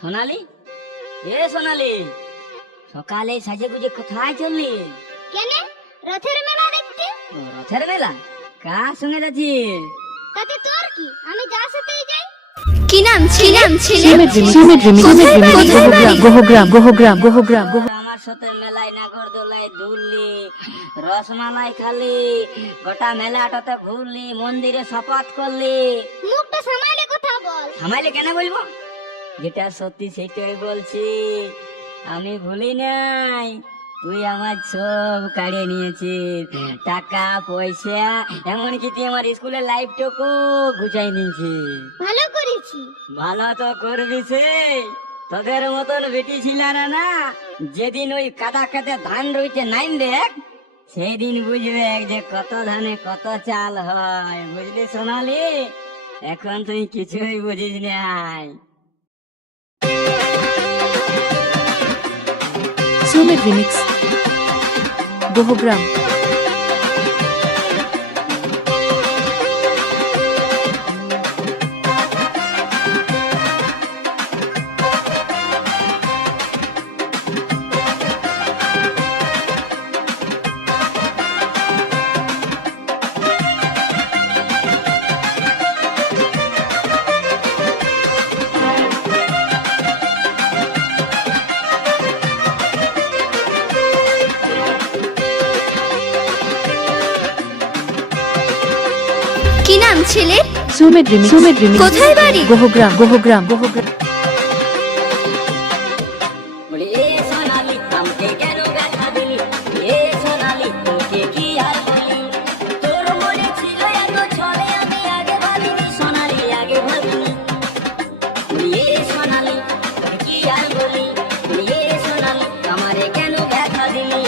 সোনালি, এ সোনালি, সকালে সাজে গুজে কোথায় চললি? কেন? রথের মেলা দেখতে। রথের মেলা? কার সঙ্গে যাচ্ছিস? তাতে তোর কি? আমি যার সাথেই যাই। কি নাম ছিল? আমার সাথে মেলায় নাগরদোলায় দুললি, রসমালাই খালি, গোটা মেলাটাতে ঘুরলি, মন্দিরে শপথ করলি। মুখটা সামাইলে কথা বল। সামাইলে কেন বলবো? যেটা সত্যি সেটাই বলছি। আমি ভুলি নাই, তুই আমার সব কাড়িয়ে নিয়েছিস, টাকা পয়সা, এমনকি তুই আমার স্কুলের লাইফটুকু গুছাই নিয়েছিস। ভালো করেছি। ভালো তো করবি সে, তোদের মতন বেটি ছিল না। যেদিন ওই কাদা খেতে ধান রইতে নাইন দেখ, সেই দিন বুঝবে যে কত ধানে কত চাল হয়। বুঝলি সোনালি? এখন তুই কিছুই বুঝিস নাই। সুমিত রিমিক্স বহুগ্রাম। কি নাম ছেলে? সুমিত রিমিক্স কোথায় বাড়ি? বহুগ্রাম। বলি এ সোনালি, আমাকে কেন ব্যথা দিলি? এ সোনালি, তোকে কি আর বলি? তোর মনে ছিল এত ছলে, আমি আগে ভাবিনি সোনালি, আগে ভাবিনি। বলি এ সোনালি, তোকে কি আর বলি? বলি এ সোনালি, আমারে কেন ব্যথা দিলি?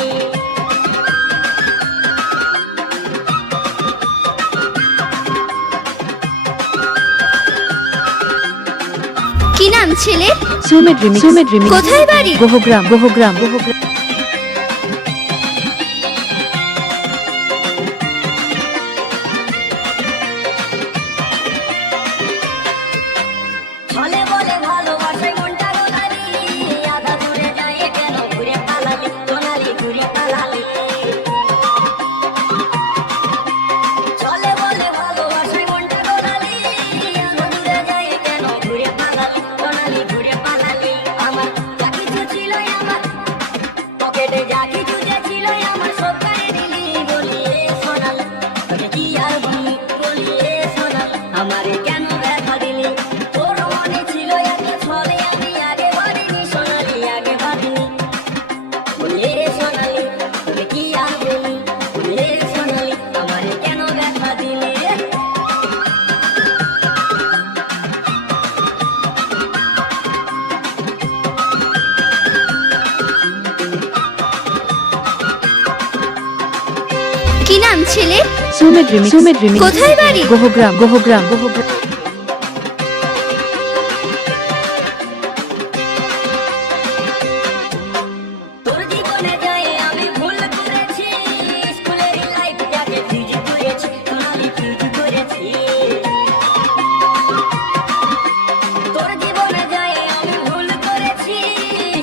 কি নাম ছেলে? সুমিত রিমিক্স কোথায় বাড়ি? বহুগ্রাম। ছলে বলে ভালোবাসায় মনটা গোলালি, আধা দূরে যায় কেন ঘুরে পালালি? সোনালি ঘুরে পালালি। ছলে বলে ভালোবাসায় মনটা গোলালি, আধা দূরে যায় কেন ঘুরে পালালি? সোনালি ঘুরে পালালি। আমার যা কিছু ছিল, আমার পকেটে যা কিছু যে ছিল, আমার সব কাড়ে নিলি। বলি এ সোনালি, তোকে কি আর বলি? বলি এ সোনালি, আমারে কেন ব্যথা দিলি? তোর মনে ছিল এত ছলে, আমি আগে ভাবিনি সোনালি, আগে ভাবিনি। বলি এ সোনালি, তোকে কি আর বলি? বলি এ সোনালি, আমারে কেন ব্যথা দিলি? কি নাম ছেলে? সুমিত রিমিক্স কোথায় বাড়ি? বহুগ্রাম। তোর জীবনে যাই আমি ভুল করেছি, স্কুলের লাইফটাকে ফিউজ করেছি, সোনালি ফিউজ করেছি। তোর জীবনে যাই আমি ভুল করেছি,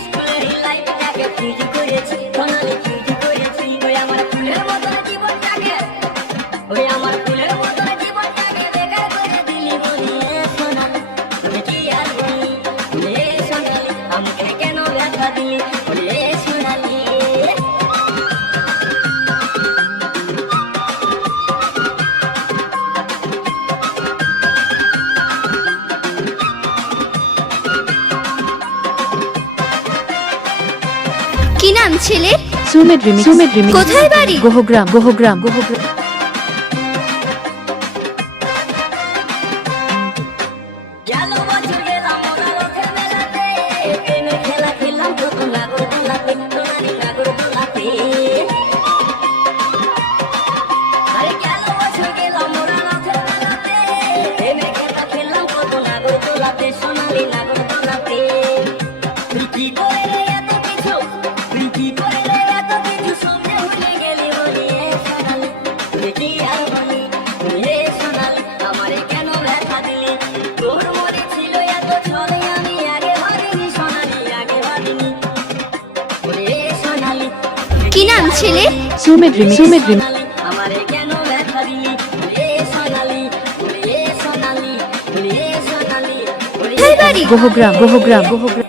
স্কুলের লাইফটাকে ফিউজ করেছি, সোনালি ফিউজ করেছি। ওই আমার ফুলের মতন জীবনটাকে, ওই আমার ফুলের মতন জীবনটাকে বেকার করে দিলি। বলি এ সোনালি, তোকে কি আর বলি? বলি এ সোনালি, আমাকে কেন ব্যথা দিলি? বলি এ সোনালি। কি নাম ছেলে? সুমিত রিমিক্স কোথায় বাড়ি? বহুগ্রাম। গেল বছর গেলাম ওরা রথের মেলাতে, প্রেমে খেলা খেললাম কত নাগরদোলাতে, সোনালি নাগরদোলাতে। আরে গেল বছর গেলাম ওরা রথের মেলাতে, প্রেমে খেলা খেললাম কত নাগরদোলাতে, সোনালি নাগরদোলাতে। তুই কি করে রে এত কিছু? তুই কি করে রে এত কিছু? সব যে ভুলে গেলি। বলি এ সোনালি, কি নাম ছেলের? সুমিত রিমিক্স সুমিত রিমিক্স আমারে কেন ব্যথা দিলি এ সোনালি এ সোনালি এ সোনালি কোথায় বাড়ি? গোহগ্রাম গোহগ্রাম গোহগ্রাম